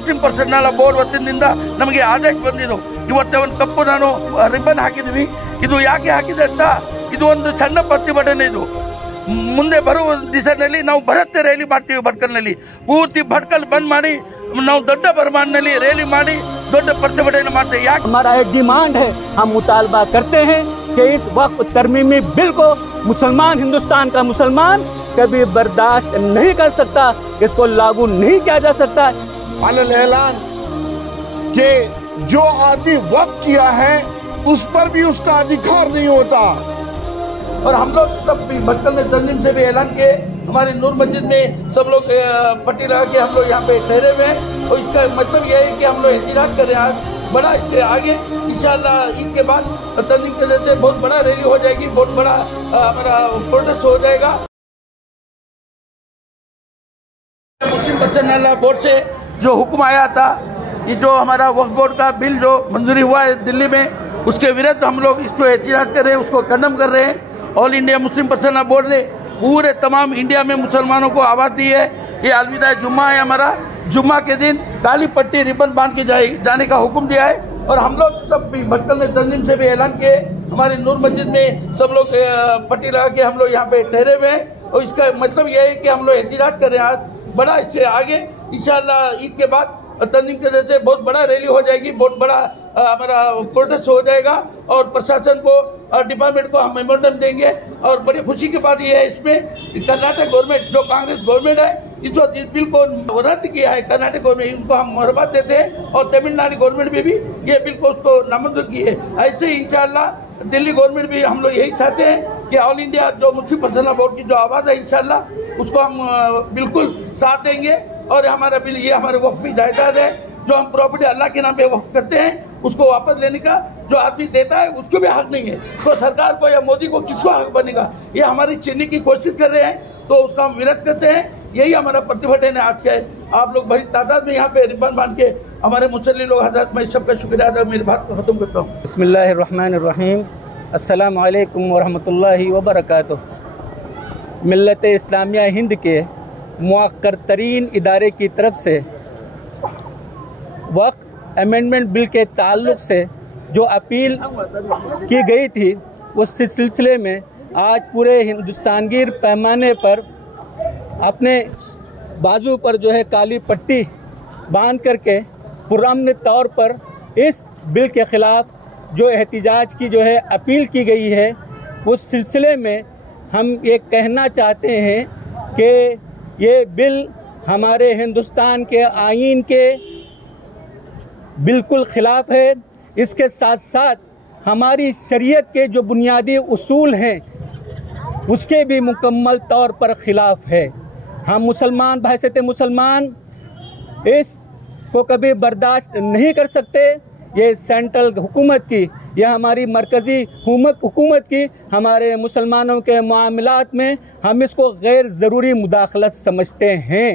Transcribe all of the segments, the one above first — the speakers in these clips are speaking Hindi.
ಮುಸ್ಲಿಂ ಪರ್ಸನಲ್ ಬೋರ್ಡ್ ವತಿಯಿಂದ ನಮಗೆ ಆದೇಶ ಬಂದಿದ್ದು. ಇವತ್ತೇ ಒಂದು ಕಪ್ಪು ನಾನು ರಿಬ್ಬನ್ ಹಾಕಿದ್ವಿ. ಇದು ಯಾಕೆ ಹಾಕಿದೆ ಅಂತ, ಇದು ಒಂದು ಸಣ್ಣ ಪ್ರತಿಭಟನೆ. ಇದು ಮುಂದೆ ಬರುವ ದಿವಸದಲ್ಲಿ ನಾವು ಬರುತ್ತೆ ರ್ಯಾಲಿ ಮಾಡ್ತೀವಿ ಭಟ್ಕಲ್ನಲ್ಲಿ. ಪೂರ್ತಿ ಭಟ್ಕಲ್ ಬಂದ್ ಮಾಡಿ ನಾವು ದೊಡ್ಡ ಪ್ರಮಾಣದಲ್ಲಿ ರ್ಯಾಲಿ ಮಾಡಿ ದೊಡ್ಡ ಪ್ರತಿಭಟನೆ ಮಾಡ್ತೇವೆ. ಯಾಕೆ हमारा डिमांड है, हम मुतालबा करते हैं कि इस वक्त तरमीमी बिल को मुसलमान, हिंदुस्तान का मुसलमान कभी बर्दाश्त नहीं कर सकता, इसको लागू नहीं किया जा सकता। अलल ऐलान के जो आदमी वक्त किया है उस पर भी उसका अधिकार नहीं होता। और हम लोग सब भटकल में तंजीम से भी ऐलान किए, हमारे नूर मस्जिद में सब लोग पट्टी लगा के हम लोग यहाँ पे ठहरे हुए हैं। और इसका मतलब यह है कि हम लोग एहतिजाज कर रहे हैं। आज बड़ा इससे आगे इंशाअल्लाह ईद के बाद तंजीम के जैसे बहुत बड़ा रैली हो जाएगी, बहुत बड़ा हमारा प्रोटेस्ट हो जाएगा। मुस्लिम पर्सनल बोर्ड से जो हुक्म आया था कि जो हमारा वक्फ बोर्ड का बिल जो मंजूरी हुआ है दिल्ली में, उसके विरुद्ध हम लोग इसको एहतिजाज कर रहे हैं, उसको कंडम कर रहे हैं। All India Muslim personal board ने पूरे तमाम इंडिया में मुसलमानों को आवाज़ दी है। ये अलविदा जुम्मा है हमारा, जुम्मा के दिन काली पट्टी रिबन बांध के जाने का हुक्म दिया है। और हम लोग सब भटकल में तंजीम से भी ऐलान किए, हमारे नूर मस्जिद में सब लोग पट्टी लगा के हम लोग यहाँ पे ठहरे हुए हैं। और इसका मतलब यह है कि हम लोग एहतिजाज कर रहे हैं। आज बड़ा इससे आगे इंशाअल्लाह ईद के बाद तंजीम के जैसे बहुत बड़ा रैली हो जाएगी, बहुत बड़ा हमारा प्रोटेस्ट हो जाएगा। और प्रशासन को और डिपार्टमेंट को हम मेमोरेंडम देंगे। और बड़ी खुशी की बात यह है इसमें कर्नाटक गवर्नमेंट जो कांग्रेस गवर्नमेंट है इस वक्त इस बिल को रद्द किया है। कर्नाटक गवर्नमेंट इनको हम मुहरबात देते हैं। और तमिलनाडु गवर्नमेंट में भी ये बिल को उसको नामंजूर की है। ऐसे ही इंशाअल्लाह दिल्ली गवर्नमेंट भी हम लोग यही चाहते हैं कि ऑल इंडिया जो मुस्लिम पर्सनल बोर्ड की जो आवाज़ है इंशाअल्लाह उसको हम बिल्कुल साथ देंगे। और हमारा बिल ये हमारे वक्त की जायदाद है, जो हम प्रॉपर्टी अल्लाह के नाम पे वक्त करते हैं, उसको वापस लेने का जो आदमी देता है उसको भी हक नहीं है। तो सरकार को या मोदी को किसको हक बनेगा? ये हमारी छीनने की कोशिश कर रहे हैं, तो उसका हम विरोध करते हैं। यही हमारा प्रतिभटन है आज का है। आप लोग बड़ी तादाद में यहाँ पे रिबन बांध के हमारे मुसल्ली लोग हजरत, मैं सबका शुक्रिया अदा मेरी बात को खत्म करता हूँ। बिस्मिल्लाहिर्रहमानिर्रहीम, अस्सलामु अलैकुम वरहमतुल्लाहि वबरकातुह। मिल्लत इस्लामिया हिंद के मुअक्कर तरीन इदारे की तरफ से वक्त अमेंडमेंट बिल के ताल्लुक से जो अपील की गई थी उस सिलसिले में आज पूरे हिंदुस्तानगीर पैमाने पर अपने बाजू पर जो है काली पट्टी बांध करके पुरअमन तौर पर इस बिल के ख़िलाफ़ जो एहतिजाज की जो है अपील की गई है, उस सिलसिले में हम ये कहना चाहते हैं कि ये बिल हमारे हिंदुस्तान के आईन के बिल्कुल ख़िलाफ़ है। इसके साथ साथ हमारी शरीयत के जो बुनियादी उसूल हैं उसके भी मुकम्मल तौर पर ख़िलाफ़ है। हम मुसलमान बहैसियत मुसलमान इसको कभी बर्दाश्त नहीं कर सकते। ये सेंट्रल हुकूमत की या हमारी मरकज़ी हुकूमत की हमारे मुसलमानों के मामलात में हम इसको गैर ज़रूरी मुदाखलत समझते हैं।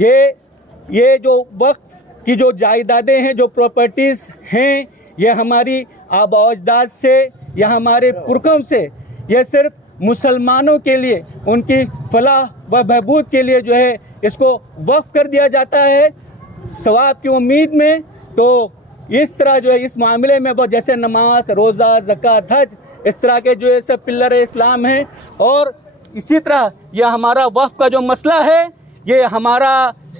ये जो वक्त की जो जायदादें हैं, जो प्रॉपर्टीज़ हैं, ये हमारी आबा अजदाद से या हमारे पुरखों से ये सिर्फ मुसलमानों के लिए उनकी फलाह व बहबूद के लिए जो है इसको वक्फ कर दिया जाता है सवाब की उम्मीद में। तो इस तरह जो है इस मामले में वो जैसे नमाज, रोज़ा, ज़कात, हज, इस तरह के जो है सब पिल्लर इस्लाम हैं। और इसी तरह यह हमारा वक्फ का जो मसला है ये हमारा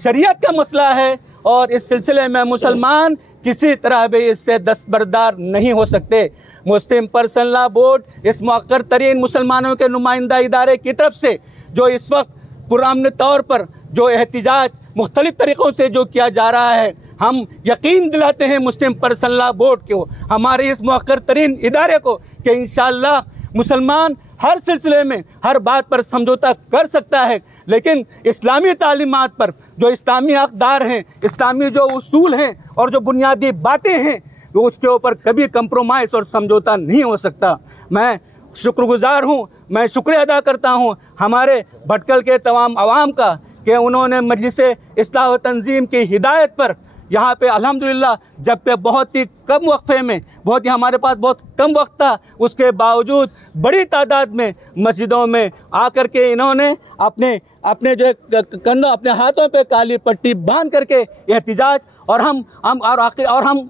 शरीयत का मसला है। और इस सिलसिले में मुसलमान किसी तरह भी इससे दस्तबरदार नहीं हो सकते। मुस्लिम पर्सनल बोर्ड इस मुअक्कर तरीन मुसलमानों के नुमाइंदा इदारे की तरफ से जो इस वक्त पुरअमन तौर पर जो एहतिजाज मुख्तलिफ तरीक़ों से जो किया जा रहा है, हम यकीन दिलाते हैं मुस्लिम पर्सनल बोर्ड को, हमारे इस मुअक्कर तरीन इदारे को, कि इंशाअल्लाह मुसलमान हर सिलसिले में हर बात पर समझौता कर सकता है, लेकिन इस्लामी तालीमात पर जो इस्लामी अक़दार हैं, इस्लामी जो उसूल हैं और जो बुनियादी बातें हैं, तो उसके ऊपर कभी कंप्रोमाइज़ और समझौता नहीं हो सकता। मैं शुक्रगुज़ार हूँ, मैं शुक्रिया अदा करता हूँ हमारे भटकल के तमाम आवाम का कि उन्होंने मजलिस इस्लाह व तंजीम की हिदायत पर यहाँ पे अल्हम्दुलिल्लाह जब पे बहुत ही कम वक्फे में, बहुत ही हमारे पास बहुत कम वक्त था, उसके बावजूद बड़ी तादाद में मस्जिदों में आकर के इन्होंने अपने जो कंधों, अपने हाथों पे काली पट्टी बांध करके एहतिजाज, और हम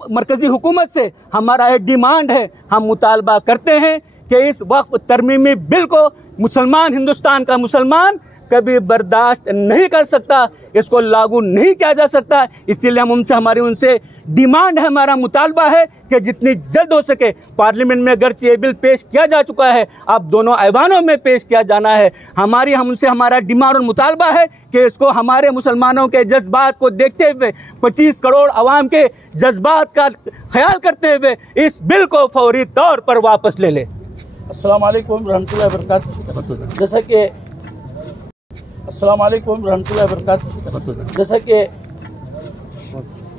मरकज़ी हुकूमत से हमारा एक डिमांड है, हम मुतालबा करते हैं कि इस वक्फ तरमीमी बिल को मुसलमान, हिंदुस्तान का मुसलमान कभी बर्दाश्त नहीं कर सकता, इसको लागू नहीं किया जा सकता। इसीलिए हमारी उनसे डिमांड है, हमारा मुतालबा है कि जितनी जल्द हो सके पार्लियामेंट में, अगरचे ये बिल पेश किया जा चुका है, अब दोनों ऐवानों में पेश किया जाना है। हमसे हमारा डिमांड और मुतालबा है कि इसको हमारे मुसलमानों के जज्बात को देखते हुए, 25 करोड़ अवाम के जज्बात का ख्याल करते हुए इस बिल को फौरी तौर पर वापस ले ले। अस्सलाम वालेकुम रहमतुल्लाहि व बरकातहू। जैसा कि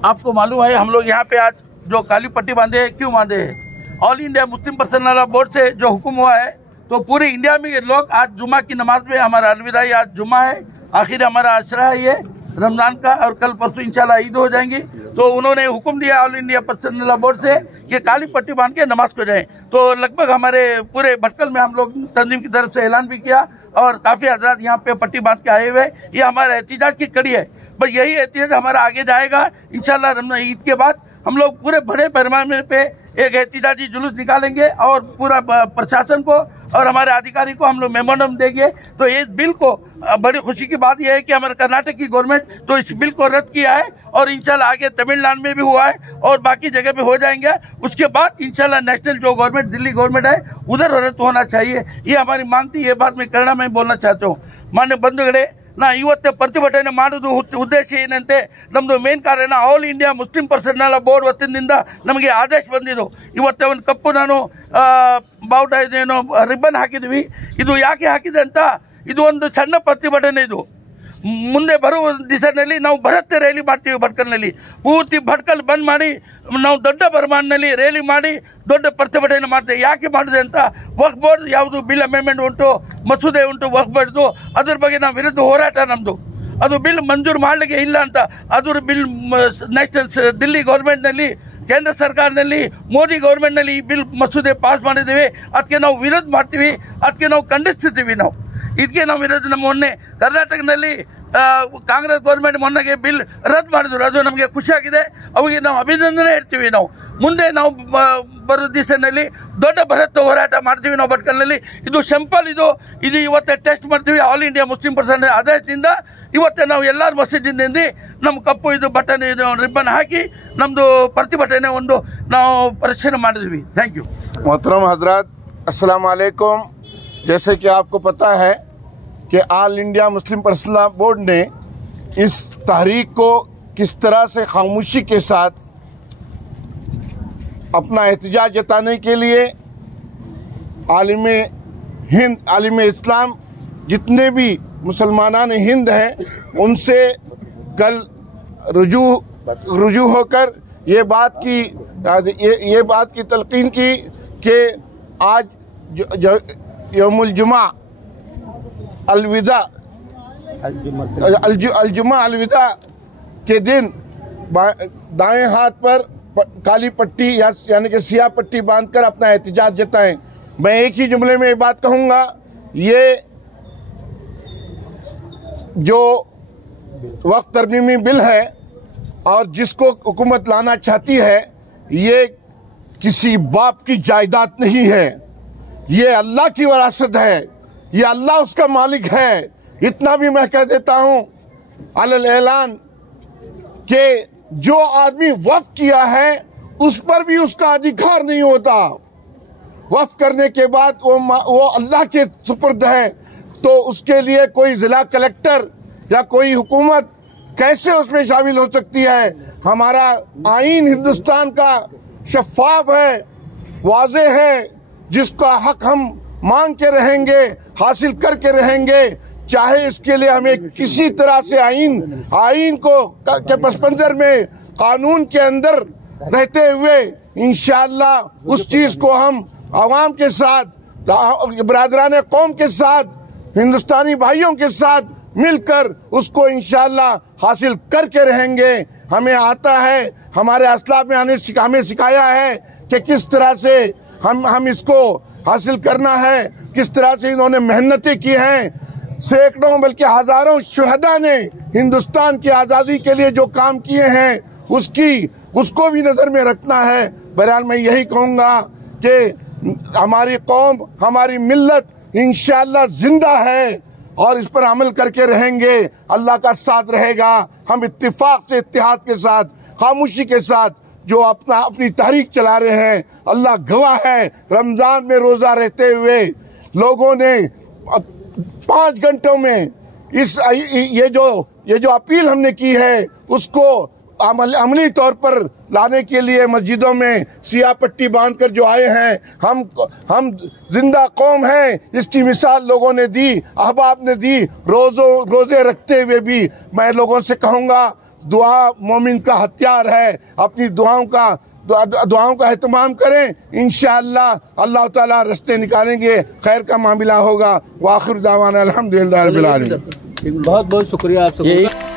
आपको मालूम है, हम लोग यहाँ पे आज जो काली पट्टी बांधे हैं, क्यों बांधे हैं? All India Muslim personal law board से जो हुक्म हुआ है, तो पूरे इंडिया में ये लोग आज जुमा की नमाज में, हमारा अलविदाई आज जुमा है, आखिर हमारा अशरा है ये रमजान का, और कल परसों इंशाल्लाह ईद हो जाएंगी। तो उन्होंने हुक्म दिया all India personal law board से कि काली पट्टी बांध के नमाज को जाएं। तो लगभग हमारे पूरे भटकल में हम लोग तंजीम की तरफ से ऐलान भी किया, और काफ़ी हजरात यहाँ पे पट्टी बांध के आए हुए। ये हमारा एहतिजाज की कड़ी है, बस यही एहतिजाज हमारा आगे जाएगा इंशाल्लाह। रमजान ईद के बाद हम लोग पूरे बड़े पैमाने पे एक एहतिजाजी जुलूस निकालेंगे, और पूरा प्रशासन को और हमारे अधिकारी को हम लोग मेमोरेंडम देंगे। तो इस बिल को, बड़ी खुशी की बात यह है कि हमारे कर्नाटक की गवर्नमेंट तो इस बिल को रद्द किया है, और इंशाल्लाह आगे तमिलनाडु में भी हुआ है और बाकी जगह पे हो जाएंगे। उसके बाद इंशाल्लाह नेशनल जो गवर्नमेंट, दिल्ली गवर्नमेंट है, उधर रद्द होना चाहिए। ये हमारी मांग थी, ये बात मैं करना मैं बोलना चाहता हूँ। मान्य बंधुगळे, ನಾ ಇವತ್ತೇ ಪ್ರತಿಭಟನೆ ಮಾಡೋದು ಉದ್ದೇಶ ಏನಂತೆ, ನಮ್ಮದು ಮೇನ್ ಕಾರಣ all India Muslim personal board ವತಿಯಿಂದ ನಮಗೆ ಆದೇಶ ಬಂದಿದ್ದು. ಇವತ್ತೇ ಒಂದು ಕಪ್ಪು ನಾನು ಬಾವುಟ ಇದೇನೋ ರಿಬ್ಬನ್ ಹಾಕಿದ್ವಿ. ಇದು ಯಾಕೆ ಹಾಕಿದೆ ಅಂತ, ಇದು ಒಂದು ಸಣ್ಣ ಪ್ರತಿಭಟನೆ. ಇದು ಮುಂದೆ ಬರುವ ದಿವಸದಲ್ಲಿ ನಾವು ಬರುತ್ತೆ ರ್ಯಾಲಿ ಮಾಡ್ತೀವಿ ಭಟ್ಕಲ್ನಲ್ಲಿ. ಪೂರ್ತಿ ಭಟ್ಕಲ್ ಬಂದ್ ಮಾಡಿ ನಾವು ದೊಡ್ಡ ಪ್ರಮಾಣದಲ್ಲಿ ರ್ಯಾಲಿ ಮಾಡಿ ದೊಡ್ಡ ಪ್ರತಿಭಟನೆ ಮಾಡ್ತೇವೆ. ಯಾಕೆ ಮಾಡಿದೆ ಅಂತ, ವಕ್ಫ್ ಬೋರ್ಡ್ ಯಾವುದು ಬಿಲ್ ಅಮೆಂಡ್ಮೆಂಟ್ ಉಂಟು, ಮಸೂದೆ ಉಂಟು ವಕ್ಫ್ ಬೋರ್ಡ್ದು, ಅದ್ರ ಬಗ್ಗೆ ನಾವು ವಿರುದ್ಧ ಹೋರಾಟ ನಮ್ಮದು. ಅದು ಬಿಲ್ ಮಂಜೂರು ಮಾಡಲಿಕ್ಕೆ ಇಲ್ಲ ಅಂತ, ಅದ್ರ ಬಿಲ್ ನ್ಯಾಷನಲ್ ದಿಲ್ಲಿ ಗೌರ್ಮೆಂಟ್ನಲ್ಲಿ, ಕೇಂದ್ರ ಸರ್ಕಾರದಲ್ಲಿ, ಮೋದಿ ಗೌರ್ಮೆಂಟ್ನಲ್ಲಿ ಈ ಬಿಲ್ ಮಸೂದೆ ಪಾಸ್ ಮಾಡಿದ್ದೀವಿ. ಅದಕ್ಕೆ ನಾವು ವಿರೋಧ ಮಾಡ್ತೀವಿ, ಅದಕ್ಕೆ ನಾವು ಖಂಡಿಸ್ತಿದ್ದೀವಿ. ಇದಕ್ಕೆ ನಾವು ವಿರೋಧ. ನಮ್ಮ ಮೊನ್ನೆ ಕರ್ನಾಟಕದಲ್ಲಿ ಕಾಂಗ್ರೆಸ್ ಗೌರ್ಮೆಂಟ್ ಮೊನ್ನೆಗೆ ಬಿಲ್ ರದ್ದು ಮಾಡಿದ್ರು, ಅದು ನಮಗೆ ಖುಷಿಯಾಗಿದೆ. ಅವಿಗೆ ನಾವು ಅಭಿನಂದನೆ ಹೇಳ್ತೀವಿ. ನಾವು ಮುಂದೆ ನಾವು ಬರೋ ದಿವಸದಲ್ಲಿ ದೊಡ್ಡ ಬೃಹತ್ ಹೋರಾಟ ಮಾಡ್ತೀವಿ ನಾವು ಭಟ್ಕಲ್ನಲ್ಲಿ. ಇದು ಸಿಂಪಲ್, ಇದು ಇವತ್ತೇ ಟೆಸ್ಟ್ ಮಾಡ್ತೀವಿ ಆಲ್ ಇಂಡಿಯಾ ಮುಸ್ಲಿಂ ಪರ್ಸನ್ ಆದೇಶದಿಂದ. ಇವತ್ತೇ ನಾವು ಎಲ್ಲರ ಮಸೀದಿಯಿಂದ ನಮ್ಮ ಕಪ್ಪು ಇದು ಬಟನ್ ಇದು ರಿಬ್ಬನ್ ಹಾಕಿ ನಮ್ಮದು ಪ್ರತಿಭಟನೆ ಒಂದು ನಾವು ಪರಿಶೀಲನೆ ಮಾಡಿದ್ವಿ. Thank you. मोहतरम हजरात, अस्सलाम वालेकुम। जैसे कि आपको पता है कि all India Muslim personal law board ने इस तहरीक को किस तरह से खामोशी के साथ अपना एहतजाज जताने के लिए आलिम हिंद, आलिम इस्लाम, जितने भी मुसलमानान हिंद हैं, उनसे कल रुजू होकर ये बात की तलकीन की कि आज यौमुल जुमा अलविदा के दिन दाएं हाथ पर काली पट्टी यानी कि सियाह पट्टी बांधकर अपना एहतिजाज जताएं। मैं एक ही जुमले में ये बात कहूँगा, ये जो वक्फ तरमीमी बिल है और जिसको हुकूमत लाना चाहती है, ये किसी बाप की जायदाद नहीं है, ये अल्लाह की विरासत है, ये अल्लाह उसका मालिक है। इतना भी मैं कह देता हूँ अलल ऐलान कि जो आदमी वक्फ किया है उस पर भी उसका अधिकार नहीं होता। वक्फ करने के बाद वो अल्लाह के सुपुर्द है, तो उसके लिए कोई जिला कलेक्टर या कोई हुकूमत कैसे उसमें शामिल हो सकती है? हमारा आईन हिंदुस्तान का शफाफ है, वाज़े है, जिसका हक हम मांग के रहेंगे, हासिल करके रहेंगे, चाहे इसके लिए हमें किसी तरह से आईन को के पसमंजर में कानून के अंदर रहते हुए इंशाअल्लाह उस चीज को हम आवाम के साथ, बरादरान कौम के साथ, हिंदुस्तानी भाइयों के साथ मिलकर उसको इंशाअल्लाह हासिल करके रहेंगे। हमें आता है, हमारे असलाफ में हमें सिखाया है कि किस तरह से हम इसको हासिल करना है, किस तरह से इन्होंने मेहनतें की हैं। सैकड़ों बल्कि हजारों शुहदा ने हिंदुस्तान की आज़ादी के लिए जो काम किए हैं उसको भी नजर में रखना है। बहरहाल मैं यही कहूँगा कि हमारी कौम, हमारी मिल्लत इंशाअल्लाह जिंदा है और इस पर अमल करके रहेंगे। अल्लाह का साथ रहेगा। हम इत्तिफाक से, इत्तिहाद के साथ, खामोशी के साथ जो अपनी तहरीक चला रहे हैं, अल्लाह गवाह है। रमजान में रोजा रहते हुए लोगों ने 5 घंटों में ये जो अपील हमने की है उसको अमली तौर पर लाने के लिए मस्जिदों में सियाह पट्टी बांधकर जो आए हैं, हम जिंदा कौम हैं। इसकी मिसाल लोगों ने दी, अहबाब ने दी। रोजे रखते हुए भी मैं लोगों से कहूँगा, दुआ मोमिन का हथियार है। अपनी दुआओं का एहतमाम करें। इंशाअल्लाह अल्लाह ताला रास्ते निकालेंगे, खैर का मामला होगा। वाखिर दावाना अल्हम्दुलिल्लाह रब्बिल आलमीन। बहुत बहुत शुक्रिया आप सबका।